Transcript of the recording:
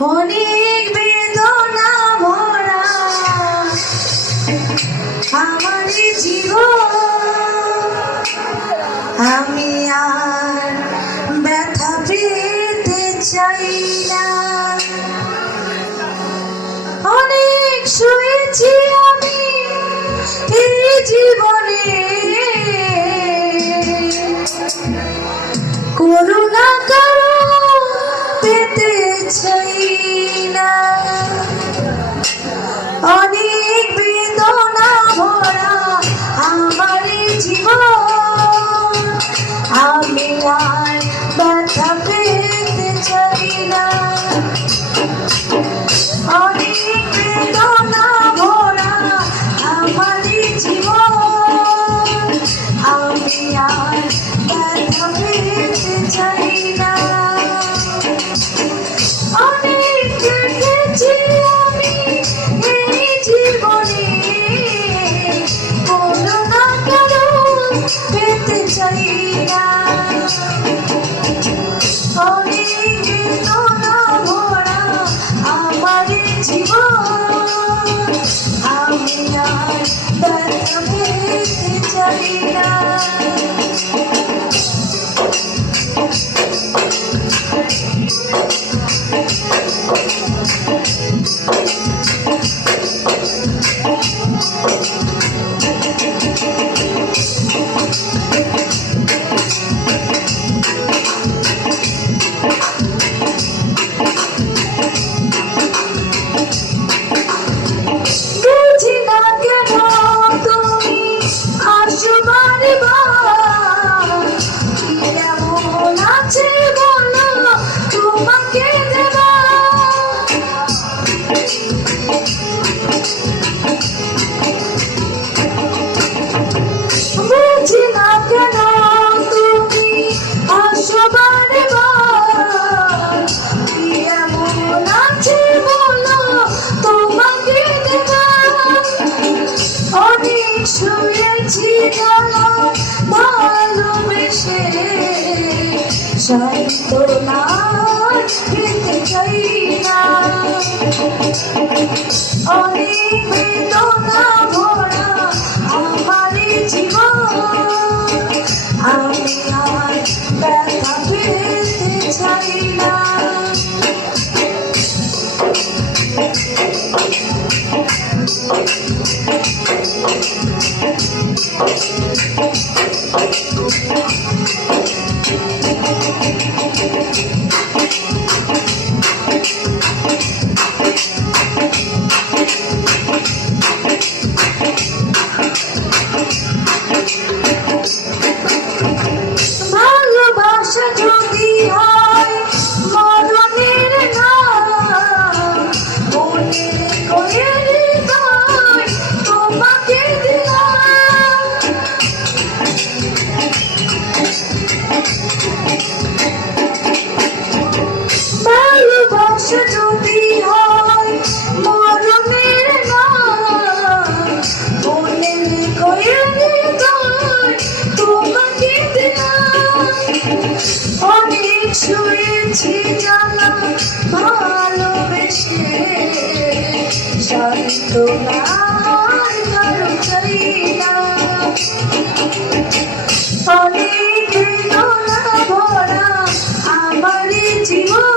অনেক বেদনা ভরা আমার জীবন, আমি আর ব্যথা পেতে চাই না। অনেক শুয়েছি আমি এই জীবনে, করুণা কারো পেতে চাই না। অনেক বেদনা ভরা আমার জীবন, আমি আর ব্যথা পেতে চাই না। অনেক বেদনা ভরা আমার জীবন, আমি আর ব্যথা পেতে চাই না। অনেক কেটেছি আমি এই জীবনে, করুণা কারো পেতে চাই না। অনেক বেদনা ভরা আমার জীবন, আমি আর ব্যথা পেতে চাই না। শুয়েছি ভালোবেসে, সান্ত্বনা পেতে চাই না। অনেক বেদনা ভরা আমার জীবন, আমি আর ব্যথা পেতে চাই না। ভালোবাসা যদি হয় মরণের নাম, মনে করে হৃদয় তোমাকে দিলাম। ভালোবাসা যদি হয় মরণের নাম, মনে করে হৃদয় তোমাকে দিলাম। অনেক শুয়েছি জানা ভালোবেসে, সান্ত্বনা কারো চাই না। অনেক বেদনা ভরা আমার জীবন।